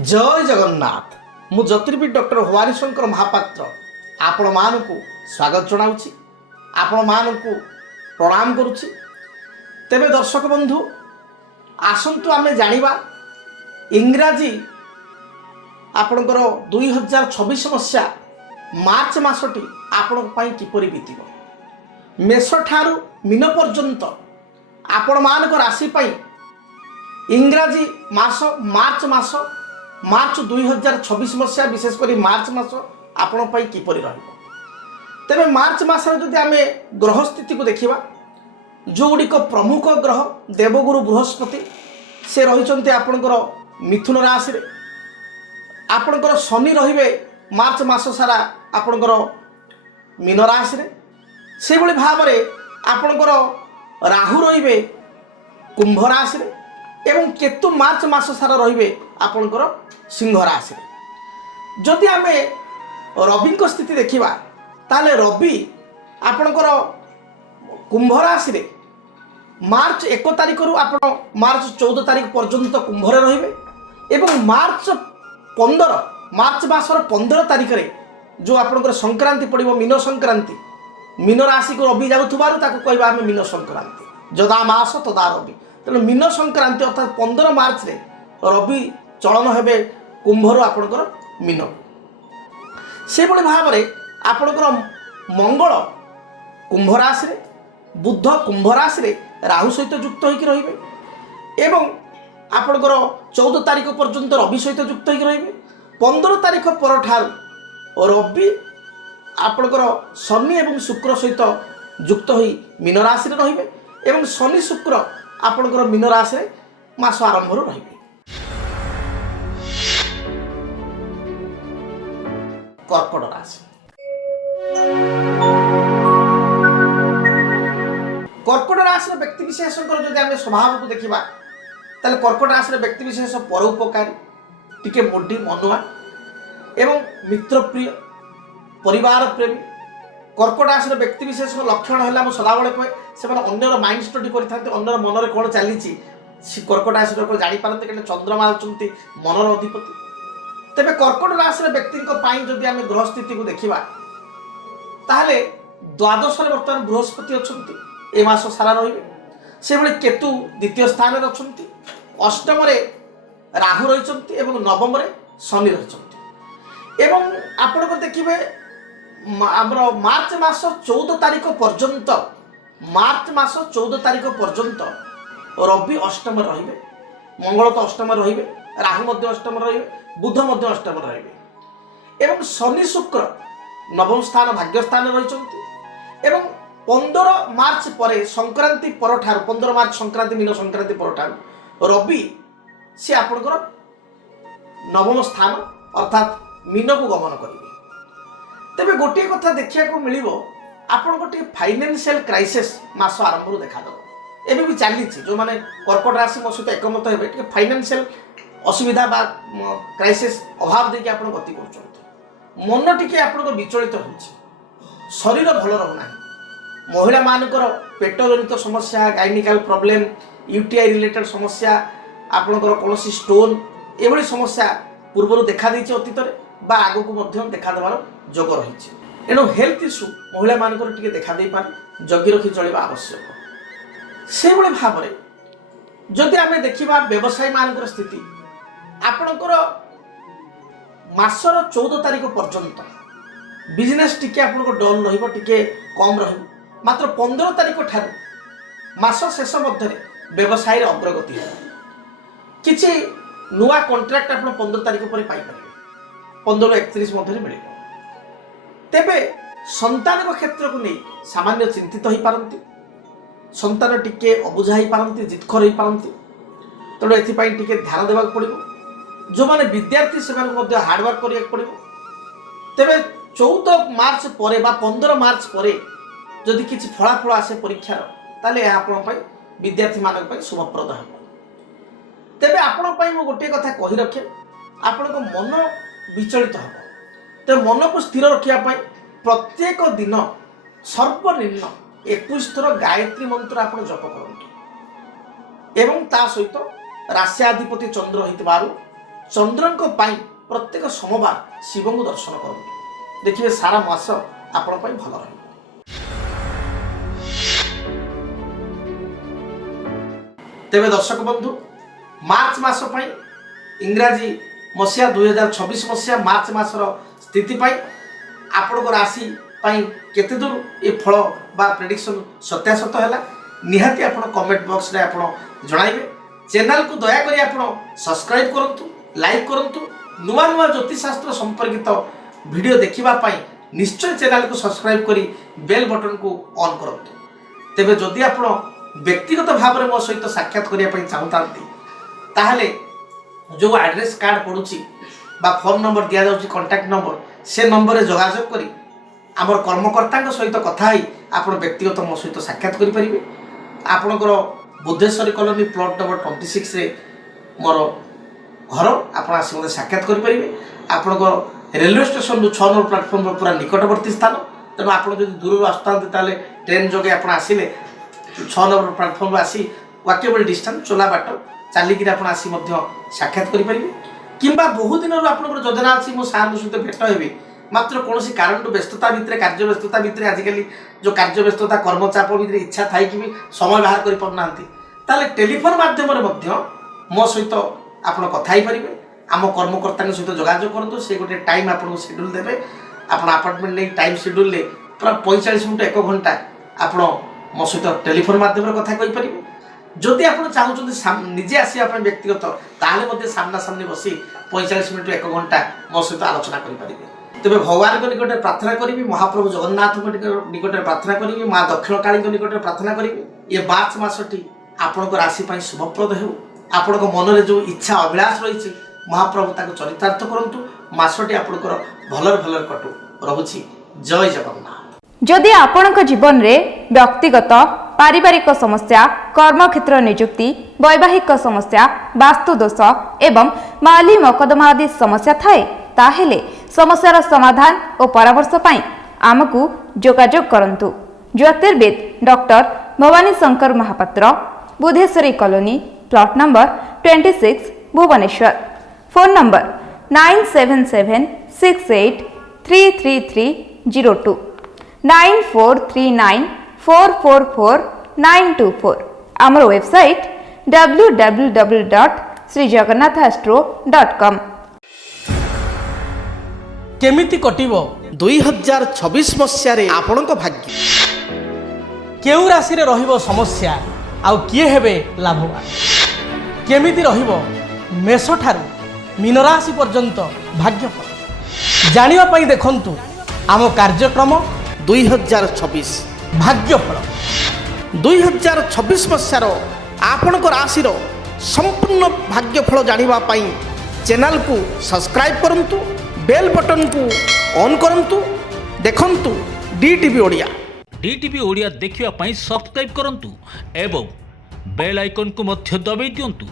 जय जगन्नाथ मु ज्योतिर्विद डॉक्टर भवानी शंकर महापात्र आपण मानकु स्वागत जनाऊँगी आपण मानकु प्रणाम करुच्ची। तेबे दर्शक बंधु आसंतु आमे जानिबा इंग्राजी आपणकर 2026 मसीहा मार्च मासटी आपण पई किपरि बीतिबो। मेष ठारू मीन पर्यंत आपण मानक राशि पई इंग्राजी मास मार्च 2026 मसीहा विशेषकर मार्च मास आपण पई किपरि रहइबो। तेबे मार्च मासरे जदि आमे ग्रह स्थिति को देखिबा जो गुड़िक प्रमुख ग्रह देवगुरु बृहस्पति से रही आपणकर मिथुन राशि रे। आपणकर शनि रहिबे मार्च मास सारा आपणकर मीन राशि रे। से भली भाव रे आपणकर राहु रहिबे कुंभ राशि रे एवं केतु मार्च मास सारा रहिबे आपणकर सिंह राशि रे। जदि आमे रवि को स्थिति देखिबा ताले रवि आपणकर कुंभ राशि रे मार्च 1 तारिख रु आपण मार्च 14 तारिख पर्यंत कुंभ रे रहिबे एवं मार्च मासर 15 तारिख रे जो आपणकर संक्रांति पड़िबो मीन संक्रांति। मीन राशि को रवि जाउथबारु ताको कहबा आमे मीन संक्रांति जदा मास तदा रवि। तेणु मीन संक्रांति अर्थात 15 मार्च रे रवि चलन हेबे कुंभ रु आपणकर मीन। से भली भाव रे आपणकर मंगल कुंभ राशि रे बुध कुंभ राशि रे राहु सहित युक्त होइक रहिबे एवं आपणकर 14 तारिख पर्यंत रवि सहित युक्त होइक रहिबे। 15 तारिख पर ठारू रवि आपणकर शनि एवं शुक्र सहित युक्त होई मीन राशि रे रहिबे एवं शनि शुक्र आपणकर मीन राशि रे मास आरंभ रु रहिबे। कर्कट राशि कर्कट राशि व्यक्ति विशेष जदि आम स्वभाव को देखा ताले कर्कट राशि व्यक्ति विशेष परोपकारी टिके मोडी मनुआ एवं मित्रप्रिय परिवार प्रेमी। कर्कट राशि व्यक्ति विशेष लक्षण है मुझे सदाबले कहे से अन्यर माइंड स्टडी करते अन्यर मन में कौन चली कर्कट राशि लोक जापारते कहीं चंद्रमा होती मनर अधिपति। तेबे कर्कट राशि व्यक्ति जदि आम ग्रह स्थिति को देखा ताहले द्वादश बर्तमान बृहस्पति अच्छा ए मास सारा रहिबे। से भली केतु द्वितीय स्थान में अच्छी अष्टम राहु रही एवं नवम शनि रही एवं आपण को देखिए मार्च मास 14 तारिख पर्यंत रवि अष्टम रहिबे मंगल तो अष्टम रहिबे राहु मध्य अष्टम रहिबे बुध मध्य अष्टम रहिबे एवं शनि शुक्र नवम स्थान भाग्य स्थान रही एवं 15 मार्च पर संक्रांति पर ठारू 15 मार्च संक्रांति मीन संक्रांति पर ठारू रवि से आपणकर नवम स्थान अर्थात मीन को गमन करेंगे। तेबे गोटे कथा देखा मिल आपण गोटे फाइनेंशियल क्राइसिस मास आरंभ देखा एबे भी चली जो माने कर्कट राशि मो सहित एकमत हेबे टिके फाइनेंशियल असुविधा बा क्राइसिस अभाव देखिए आप गति कर मन टिके आपन विचलित हो शरीर भल रहना महिला मानकर पेट जनित समस्या गाइनिकल प्रॉब्लम यूटीआई रिलेटेड समस्या आपनकर कौन स्टोन एभली समस्या पूर्व देखा देछि अतीत बा आगो को देखा देवार जोग रही। एणु हेल्थ इश्यू महिला मानकर टिके देखा दे पारे जगी रखी चलवा आवश्यक। से भली भाव में जदि आमे देखिबा व्यवसायी मानकर स्थिति आपणकर मासर 14 तारिख पर्यंत बिजनेस टिके आपनको डल रहिबो टिके कम रहिबो मात्र 15 तारिख ठारू मास शेष मध्य व्यवसाय अग्रगति हो किछि नुआ कॉन्ट्रैक्ट आप 15 तारिख पर पाई पारे 15 31 मध्य मिल। तेबे संतान क्षेत्र को नहीं सामान्य चिंतित हो पारती संतान टिके अबुझा हो पारती जितखर हो पारती तेणु एथिपाई टिके ध्यान देवा पड़ो जो माने विद्यार्थी से हार्डवर्क करिया पड़ो। तेबे 14 मार्च पर 15 मार्च पर जदि किसी फलाफल आसे परीक्षार ताले आपण विद्यार्थी मान शुभप्रद हो। तेबे आपण मु गोटे कथा कही रखे आपण मन विचलित हो तो मन को स्थिर रखापी प्रत्येक दिन सर्वनिम्न 21 थर गायत्री मंत्र आप जप करूँ एवं ता सहित राश्याधिपति चंद्र होइतबारु ଚନ୍ଦ୍ରଙ୍କ ପାଇଁ ପ୍ରତ୍ୟେକ ସୋମବାର ଶିବଙ୍କୁ ଦର୍ଶନ କରନ୍ତୁ। ଦେଖିବେ ସାରା ମାସ ଆପଣ ପାଇଁ ଭଲ ରହିବ। ତେବେ ଦର୍ଶକ ବନ୍ଧୁ, ମାର୍ଚ୍ଚ ମାସ ପାଇଁ ଇଂରାଜୀ ମସିହା 2026 ମସିହା ମାର୍ଚ୍ଚ ମାସର ସ୍ଥିତି ପାଇଁ ଆପଣଙ୍କ ରାଶି ପାଇଁ କେତେ ଦୂର ଏ ଫଳ ବା ପ୍ରେଡିକ୍ସନ ସତ୍ୟାସତ ହେଲା ନିହାତି ଆପଣ କମେଣ୍ଟ ବକ୍ସରେ ଆପଣ ଜଣାଇବେ। ଚ୍ୟାନେଲକୁ ଦୟାକରି ଆପଣ ସବସ୍କ୍ରାଇବ କରନ୍ତୁ, ଲାଇକ୍ କରନ୍ତୁ। ନୂଆ ନୂଆ ଜ୍ୟୋତିଷଶାସ୍ତ୍ର ସମ୍ପର୍କିତ ଭିଡ଼ିଓ ଦେଖିବା ପାଇଁ ନିଶ୍ଚୟ ଚ୍ୟାନେଲକୁ ସବସ୍କ୍ରାଇବ କରି ବେଲ୍ ବଟନକୁ ଅନ୍ କରନ୍ତୁ। ତେବେ ଯଦି ଆପଣ ବ୍ୟକ୍ତିଗତ ଭାବରେ ମୋ ସହିତ ସାକ୍ଷାତ କରିବା ପାଇଁ ଚାହୁଁଥାନ୍ତି ତାହେଲେ ଯେଉଁ ଆଡ୍ରେସ୍ କାର୍ଡ଼ ପଡ଼ୁଛି ବା ଫୋନ୍ ନମ୍ବର ଦିଆଯାଉଛି କଣ୍ଟାକ୍ଟ ନମ୍ବର, ସେ ନମ୍ବରରେ ଯୋଗାଯୋଗ କରି ଆମର କର୍ମକର୍ତ୍ତାଙ୍କ ସହିତ କଥା ହୋଇ ଆପଣ ବ୍ୟକ୍ତିଗତ ମୋ ସହିତ ସାକ୍ଷାତ କରିପାରିବେ। ଆପଣଙ୍କର ବୁଦ୍ଧେଶ୍ୱରୀ କଲୋନୀ ପ୍ଲଟ୍ ନମ୍ବର 26ରେ ମୋର ଘର, ଆପଣ ଆସି ମୋତେ ସାକ୍ଷାତ କରିପାରିବେ। ଆପଣଙ୍କର ରେଲୱେ ଷ୍ଟେସନରୁ 6 ନମ୍ବର ପ୍ଲାଟଫର୍ମର ପୁରା ନିକଟବର୍ତ୍ତୀ ସ୍ଥାନ। ତେଣୁ ଆପଣ ଯଦି ଦୂରରୁ ଆସୁଥାନ୍ତି ତାହେଲେ ଟ୍ରେନ୍ ଯୋଗେ ଆପଣ ଆସିଲେ 6 ନମ୍ବର ପ୍ଲାଟଫର୍ମରୁ ଆସି ୱାକେବଲ୍ ଡିଷ୍ଟାନ୍ସ ଚୋଲା ବାଟ ଚାଲିକିରି ଆପଣ ଆସି ମଧ୍ୟ ସାକ୍ଷାତ କରିପାରିବେ। କିମ୍ବା ବହୁ ଦିନରୁ ଆପଣଙ୍କର ଯୋଜନା ଅଛି ମୋ ସାର୍ଙ୍କ ସହିତ ଭେଟ ହେବି, ମାତ୍ର କୌଣସି କାରଣରୁ ବ୍ୟସ୍ତତା ଭିତରେ କାର୍ଯ୍ୟ ବ୍ୟସ୍ତତା ଭିତରେ ଆଜିକାଲି ଯେଉଁ କାର୍ଯ୍ୟ ବ୍ୟସ୍ତତା କର୍ମଚାପ ଭିତରେ ଇଚ୍ଛା ଥାଇକି ବି ସମୟ ବାହାର କରିପାରୁନାହାନ୍ତି, ତାହେଲେ ଟେଲିଫୋନ୍ ମାଧ୍ୟମରେ ମଧ୍ୟ ମୋ ସହିତ ଆପଣ କଥା ହେଇପାରିବେ। ଆମ କର୍ମକର୍ତ୍ତାଙ୍କ ସହିତ ଯୋଗାଯୋଗ କରନ୍ତୁ, ସେ ଗୋଟେ ଟାଇମ୍ ଆପଣଙ୍କୁ ସେଡ୍ୟୁଲ୍ ଦେବେ। ଆପଣ ଆପାର୍ଟମେଣ୍ଟ ନେଇ ଟାଇମ୍ ସେଡ୍ୟୁଲ୍ରେ ପୁରା 45 ମିନିଟ୍ 1 ଘଣ୍ଟା ଆପଣ ମୋ ସହିତ ଟେଲିଫୋନ୍ ମାଧ୍ୟମରେ କଥା କହିପାରିବେ। ଯଦି ଆପଣ ଚାହୁଁଛନ୍ତି ନିଜେ ଆସିବା ପାଇଁ ବ୍ୟକ୍ତିଗତ, ତାହେଲେ ମଧ୍ୟ ସାମ୍ନାସାମ୍ନି ବସି 45 ମିନିଟ୍ 1 ଘଣ୍ଟା ମୋ ସହିତ ଆଲୋଚନା କରିପାରିବେ। ତେବେ ଭଗବାନଙ୍କ ନିକଟରେ ପ୍ରାର୍ଥନା କରିବି, ମହାପ୍ରଭୁ ଜଗନ୍ନାଥଙ୍କ ନିକଟରେ ପ୍ରାର୍ଥନା କରିବି, ମା ଦକ୍ଷିଣକାଳୀଙ୍କ ନିକଟରେ ପ୍ରାର୍ଥନା କରିବି ଏ ମାର୍ଚ୍ଚ ମାସଟି ଆପଣଙ୍କ ରାଶି ପାଇଁ ଶୁଭପ୍ରଦ ହେଉ। ଆପଣଙ୍କ ମନରେ ଯେଉଁ ଇଚ୍ଛା ଅଭିଳାଷ ରହିଛି ମହାପ୍ରଭୁ ତାକୁ ଚରିତାର୍ଥ କରନ୍ତୁ। ମାସଟି ଆପଣଙ୍କର ଭଲରେ ଭଲରେ କଟୁ। ରହୁଛି ଜୟ ଜଗନ୍ନାଥ। ଯଦି ଆପଣଙ୍କ ଜୀବନରେ ବ୍ୟକ୍ତିଗତ ପାରିବାରିକ ସମସ୍ୟା, କର୍ମକ୍ଷେତ୍ର ନିଯୁକ୍ତି, ବୈବାହିକ ସମସ୍ୟା, ବାସ୍ତୁ ଦୋଷ ଏବଂ ମାଲି ମକଦ୍ଦମା ଆଦି ସମସ୍ୟା ଥାଏ, ତାହେଲେ ସମସ୍ୟାର ସମାଧାନ ଓ ପରାମର୍ଶ ପାଇଁ ଆମକୁ ଯୋଗାଯୋଗ କରନ୍ତୁ। ଜ୍ୟୋତିର୍ବିଦ doctor Bhabani Shankar Mahapatra, Buddheswari colony, plot number 26, Bhubaneswar. Phone number 9776833302 9439444924। ଆମର ୱେବସାଇଟ୍ www.srijagannathastro.com। କେମିତି କଟିବ 2026 ମସିହାରେ ଆପଣଙ୍କ ଭାଗ୍ୟ? କେଉଁ ରାଶିରେ ରହିବ ସମସ୍ୟା ଆଉ କିଏ ହେବେ ଲାଭବାନ? କେମିତି ରହିବ ମେଷଠାରୁ ମୀନରାଶି ପର୍ଯ୍ୟନ୍ତ ଭାଗ୍ୟଫଳ? ଜାଣିବା ପାଇଁ ଦେଖନ୍ତୁ ଆମ କାର୍ଯ୍ୟକ୍ରମ 2026 ଭାଗ୍ୟଫଳ। 2026 ମସିହାର ଆପଣଙ୍କ ରାଶିର ସମ୍ପୂର୍ଣ୍ଣ ଭାଗ୍ୟଫଳ ଜାଣିବା ପାଇଁ ଚ୍ୟାନେଲକୁ ସବସ୍କ୍ରାଇବ କରନ୍ତୁ, ବେଲ୍ ବଟନକୁ ଅନ୍ କରନ୍ତୁ। ଦେଖନ୍ତୁ DTV ଓଡ଼ିଆ। DTV ଓଡ଼ିଆ ଦେଖିବା ପାଇଁ ସବସ୍କ୍ରାଇବ କରନ୍ତୁ ଏବଂ ବେଲ୍ ଆଇକନକୁ ମଧ୍ୟ ଦବାଇ ଦିଅନ୍ତୁ।